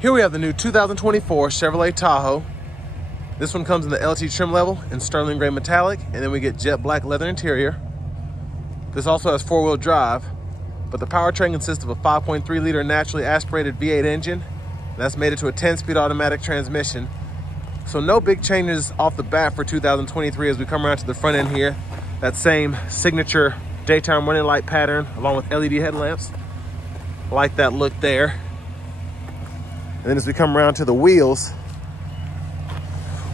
Here we have the new 2024 Chevrolet Tahoe. This one comes in the LT trim level in sterling gray metallic, and then we get jet black leather interior. This also has four-wheel drive, but the powertrain consists of a 5.3-liter naturally aspirated V8 engine. That's made it to a 10-speed automatic transmission. So no big changes off the bat for 2023 as we come around to the front end here. That same signature daytime running light pattern along with LED headlamps. I like that look there. And then as we come around to the wheels,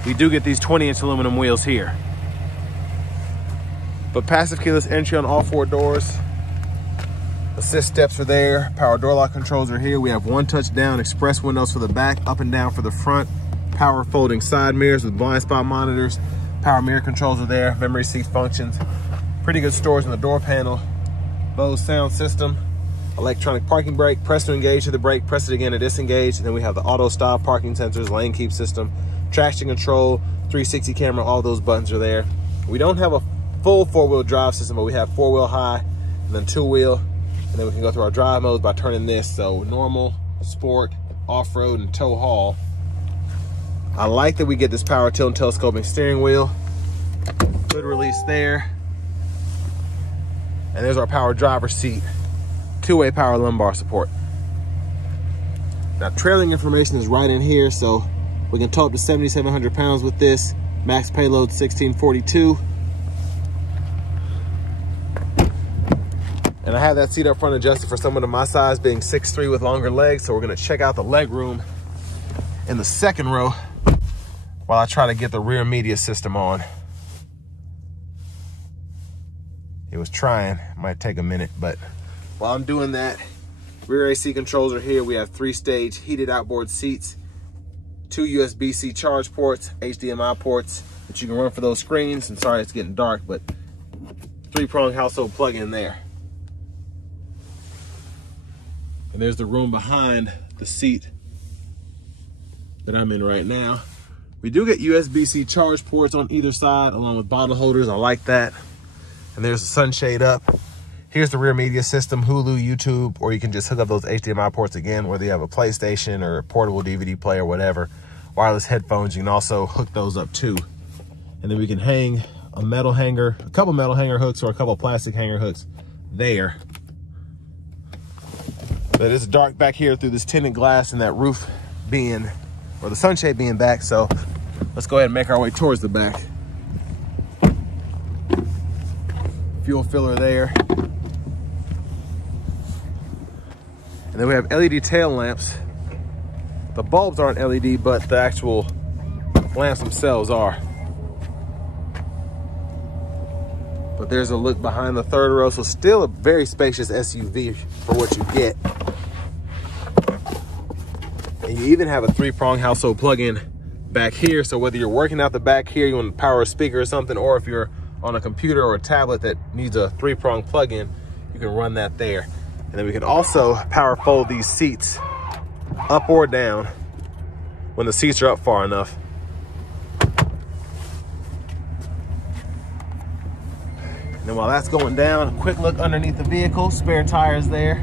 we do get these 20-inch aluminum wheels here. But passive keyless entry on all four doors. Assist steps are there. Power door lock controls are here. We have one touch down, express windows for the back, up and down for the front. Power folding side mirrors with blind spot monitors. Power mirror controls are there. Memory seat functions. Pretty good storage in the door panel. Bose sound system. Electronic parking brake. Press to engage to the brake. Press it again to disengage. And then we have the auto stop parking sensors, lane keep system, traction control, 360 camera. All those buttons are there. We don't have a full four-wheel drive system, but we have four-wheel high and then two-wheel. And then we can go through our drive modes by turning this. So normal, sport, off-road, and tow haul. I like that we get this power tilt and telescoping steering wheel. Hood release there. And there's our power driver seat. Two-way power lumbar support. Now trailing information is right in here, so we can tow up to 7,700 pounds with this. Max payload 1642. And I have that seat up front adjusted for someone of my size, being 6'3" with longer legs. So we're gonna check out the leg room in the second row while I try to get the rear media system on. It was trying, might take a minute, but while I'm doing that, rear AC controls are here. We have 3-stage heated outboard seats, 2 USB-C charge ports, HDMI ports that you can run for those screens. And sorry it's getting dark, but 3-prong household plug-in there. And there's the room behind the seat that I'm in right now. We do get USB-C charge ports on either side along with bottle holders. I like that. And there's the sunshade up. Here's the rear media system, Hulu, YouTube, or you can just hook up those HDMI ports again, whether you have a PlayStation or a portable DVD player, whatever. Wireless headphones, you can also hook those up too. And then we can hang a metal hanger, a couple metal hanger hooks or a couple plastic hanger hooks there. But it's dark back here through this tinted glass and that roof being, or the sunshade being back, so let's go ahead and make our way towards the back. Fuel filler there. And then we have LED tail lamps. The bulbs aren't LED, but the actual lamps themselves are. But there's a look behind the third row, so still a very spacious SUV for what you get. And you even have a 3-prong household plug-in back here, so whether you're working out the back here, you want to power a speaker or something, or if you're on a computer or a tablet that needs a 3-prong plug-in, you can run that there. And then we can also power fold these seats up or down when the seats are up far enough. And then while that's going down, a quick look underneath the vehicle, spare tires there.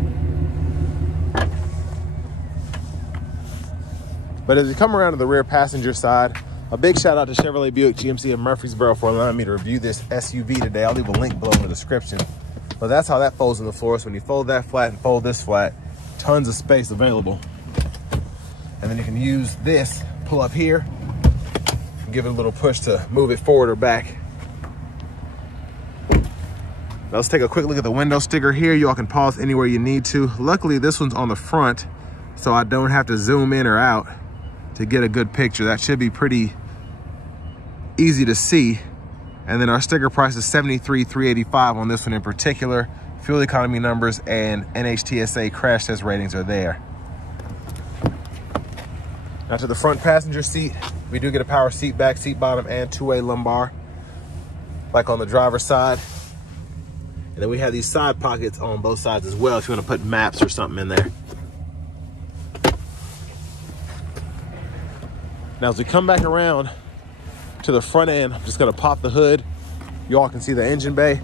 But as we come around to the rear passenger side, a big shout out to Chevrolet Buick GMC in Murfreesboro for allowing me to review this SUV today. I'll leave a link below in the description. But that's how that folds in the floor. So when you fold that flat and fold this flat, tons of space available. And then you can use this, pull up here, and give it a little push to move it forward or back. Now let's take a quick look at the window sticker here. You all can pause anywhere you need to. Luckily, this one's on the front, so I don't have to zoom in or out to get a good picture. That should be pretty easy to see. And then our sticker price is $73,385 on this one in particular. Fuel economy numbers and NHTSA crash test ratings are there. Now to the front passenger seat, we do get a power seat back, seat bottom, and 2-way lumbar, like on the driver's side. And then we have these side pockets on both sides as well if you want to put maps or something in there. Now as we come back around to the front end, I'm just gonna pop the hood. You all can see the engine bay.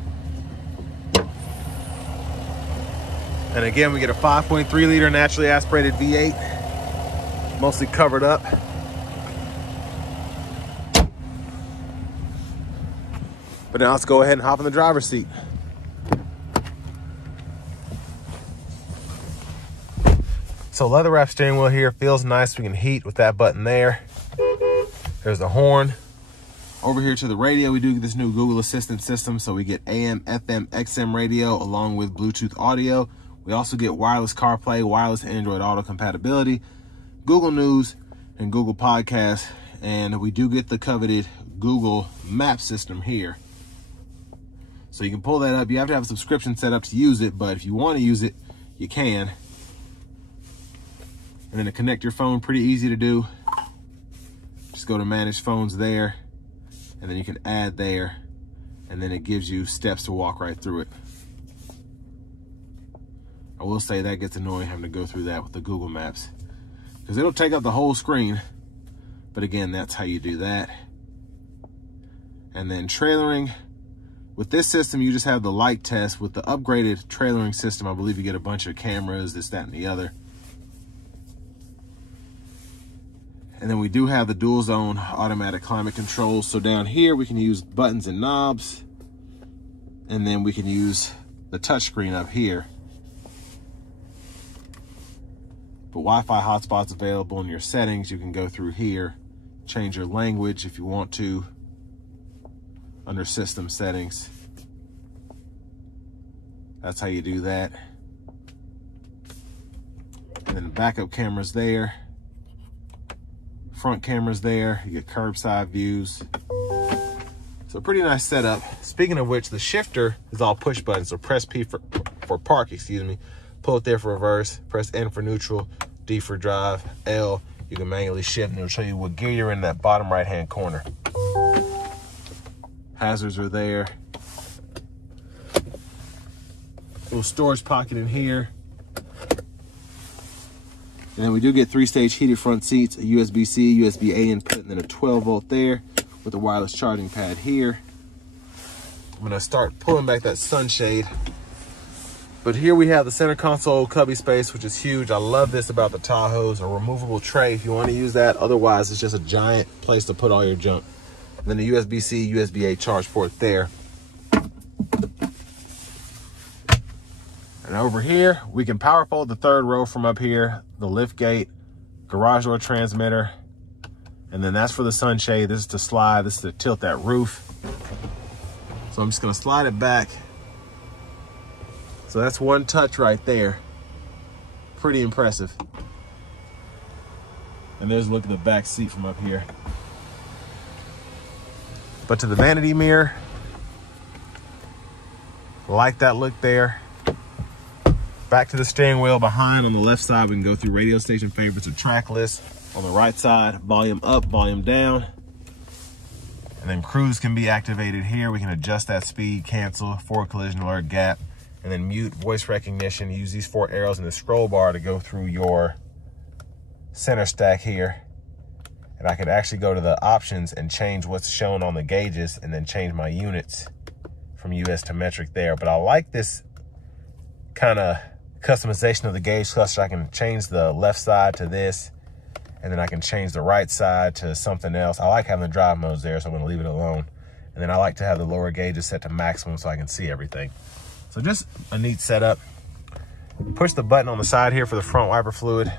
And again, we get a 5.3-liter naturally aspirated V8. mostly covered up. But now let's go ahead and hop in the driver's seat. So leather wrap steering wheel here, feels nice. We can heat with that button there. There's the horn. Over here to the radio, we do get this new Google Assistant system. So we get AM, FM, XM radio along with Bluetooth audio. We also get wireless CarPlay, wireless Android Auto compatibility, Google News, and Google Podcasts. And we do get the coveted Google Map system here. So you can pull that up. You have to have a subscription set up to use it, but if you want to use it, you can. And then to connect your phone, pretty easy to do. Just go to manage phones there, and then you can add there, and then it gives you steps to walk right through it. I will say that gets annoying having to go through that with the Google Maps, because it'll take up the whole screen. But again, that's how you do that. And then trailering. With this system, you just have the light test. With the upgraded trailering system, I believe you get a bunch of cameras, this, that, and the other. And then we do have the dual zone automatic climate controls. So down here, we can use buttons and knobs. And then we can use the touchscreen up here. But Wi-Fi hotspots available in your settings. You can go through here, change your language if you want to, under system settings. That's how you do that. And then backup cameras there. Front cameras there. You get curbside views. So pretty nice setup. Speaking of which, the shifter is all push buttons. So press P for park, excuse me. Pull it there for reverse. Press N for neutral. D for drive. L, you can manually shift, and it'll show you what gear you're in that bottom right-hand corner. Hazards are there. Little storage pocket in here. And then we do get 3-stage heated front seats, a USB-C, USB-A input, and then a 12-volt there with a wireless charging pad here. I'm gonna start pulling back that sunshade. But here we have the center console cubby space, which is huge. I love this about the Tahoes, a removable tray if you want to use that. Otherwise, it's just a giant place to put all your junk. And then the USB-C, USB-A charge port there. And over here, we can power fold the third row from up here, the lift gate, garage door transmitter, and then that's for the sunshade. This is to slide, this is to tilt that roof. So I'm just gonna slide it back. So that's one touch right there. Pretty impressive. And there's a look at the back seat from up here. But to the vanity mirror, like that look there. Back to the steering wheel behind. On the left side, we can go through radio station favorites or track lists. On the right side, volume up, volume down. And then cruise can be activated here. We can adjust that speed, cancel, forward collision alert, gap, and then mute, voice recognition. Use these 4 arrows in the scroll bar to go through your center stack here. And I could actually go to the options and change what's shown on the gauges and then change my units from US to metric there. But I like this kind of customization of the gauge cluster. I can change the left side to this, and then I can change the right side to something else. I like having the drive modes there, so I'm gonna leave it alone. And then I like to have the lower gauges set to maximum so I can see everything. So just a neat setup. Push the button on the side here for the front wiper fluid,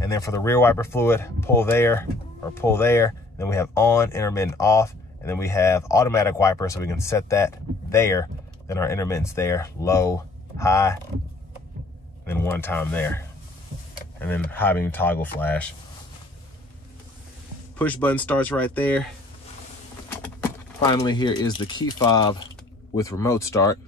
and then for the rear wiper fluid, pull there or pull there. Then we have on, intermittent off, and then we have automatic wiper, so we can set that there. Then our intermittents there, low, high, and then one time there. And then high beam toggle flash. Push button starts right there. Finally, here is the key fob with remote start.